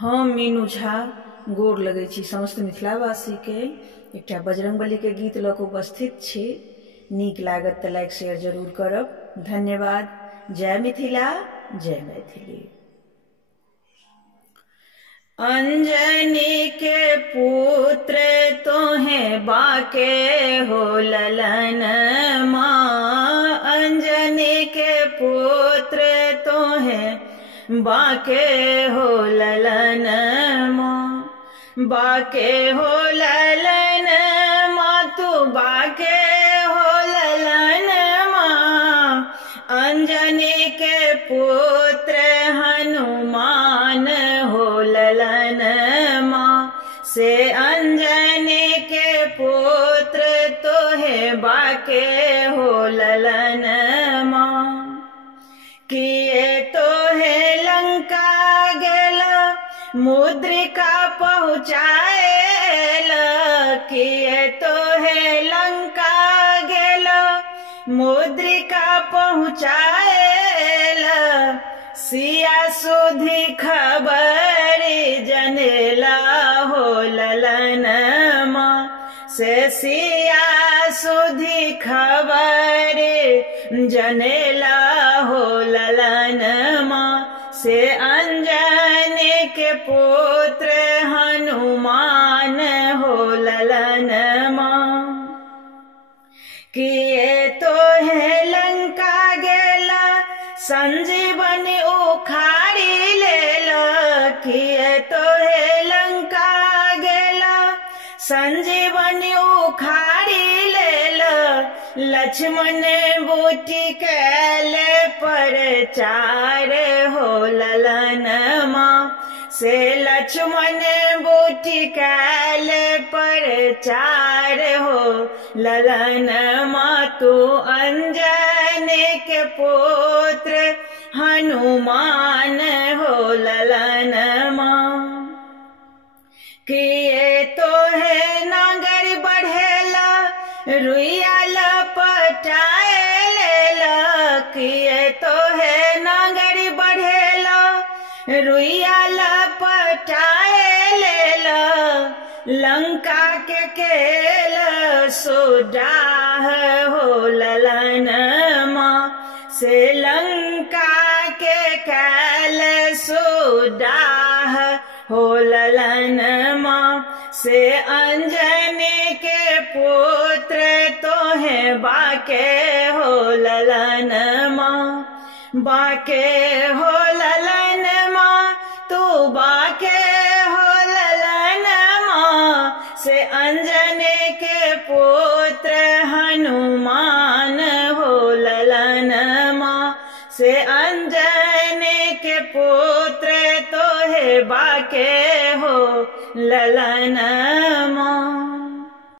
हम मीनू झा गोर लगै छी समस्त मिथिलावासी के एकटा बजरंगबली के गीत लऽ कऽ उपस्थित छी। नीक लागत तऽ लाइक शेयर जरूर करब। धन्यवाद। जय मिथिला, जय मैथिली। अंजनी के पुत्र तोहे बाके हो ललन माँ, अंजनी के पुत्र तोहे बाके हो ललन माँ, बाके हो ललन माँ, तू बाके हो ललन माँ। अंजनी के पुत्र हनुमान हो ललन माँ, से अंजनी के पुत्र तोहे बाके हो ललन माँ। किए तोहे लंका गेला मुद्रिका पहुँचाएल, किए तोहे लंका गेला मुद्रिका पहुँचाएल। सिया सुधी खबर जनेला हो ललन माँ, से सिया सुधी खबर जनेला हो ललन माँ, से अंजनी के पुत्र हनुमान हो ललन माँ। किए तोहे लंका गेला संजीवनी उखाड़ी लेला, किए तोहे लंका गेला संजीवनी उखाड़ी लेला। लक्ष्मण बूटी कैले प्रचार हो ललन माँ, से लक्ष्मण बूटी कैले प्रचार हो ललन माँ। तू अंजनी के पुत्र हनुमान हो ललन माँ। किए तोहे नागर बढ़ेला रुइया लपटाए लेला, किए तोहे नागर बढ़ेला रुइया लपटाए लेला। लंका के केल सुडाह हो ललन माँ, से लंका के कैल सुडाह हो ललन माँ, से अंजनी के पुत्र तोहे बाके हो ललन माँ, बाके हो ललन माँ, तू बाके हो ललन माँ। से अंजनी के पुत्र हनुमान हो ललन माँ, से अंजनी के पुत्र तोहे बाके हो ललन माँ।